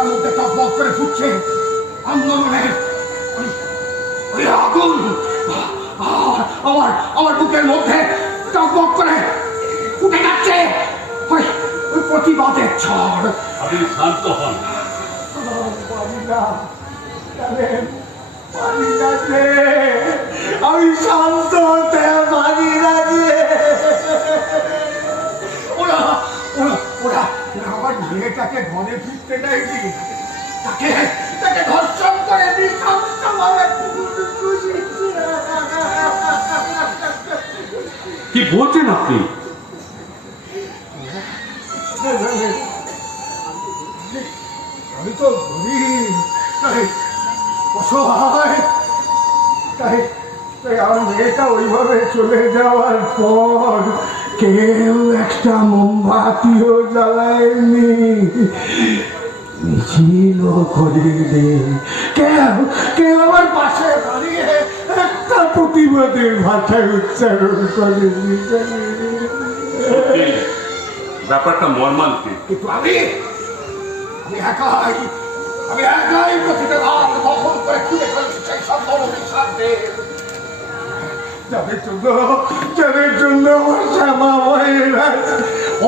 মাথার মধ্যে টকবক করে ফুটছে আন্দোলনের ওই আগুন। আমার আমার বুকের মধ্যে টকবক করে ফুটে যাচ্ছে ওই ওই প্রতিবাদের ঝড়। আপনি শান্ত হন। আমি শান্ত হতে পারি না রে। ওরা ওরা ওরা আমার মেয়েটাকে ঘরে ফিরতে দেয়নি, তাকে তাকে ধর্ষণ করে নৃশংসভাবে কি বলছেন আপনি? আমি তো গরিব, তাই অসহায়, তাই তাই আমার মেয়েটা ওইভাবে চলে যাওয়ার পর কেউ একটা মোমবাতিও জ্বালায়নি, মিছিলও করেনি, কেউ কেউ আমার পাশে দাঁড়িয়ে একটা প্রতিবাদের ভাষায় উচ্চারণ করেনি। সত্যি ব্যাপারটা মর্মান্তিক। কিন্তু আমি একাই প্রতিটা রাত দখল করে খুলে ফেলছি সেই সব মনোবিশ্বাসদের, যাদের জন্য আমার শ্যামা মায়ের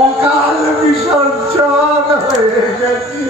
অকাল বিসর্জন হয়ে গেছে।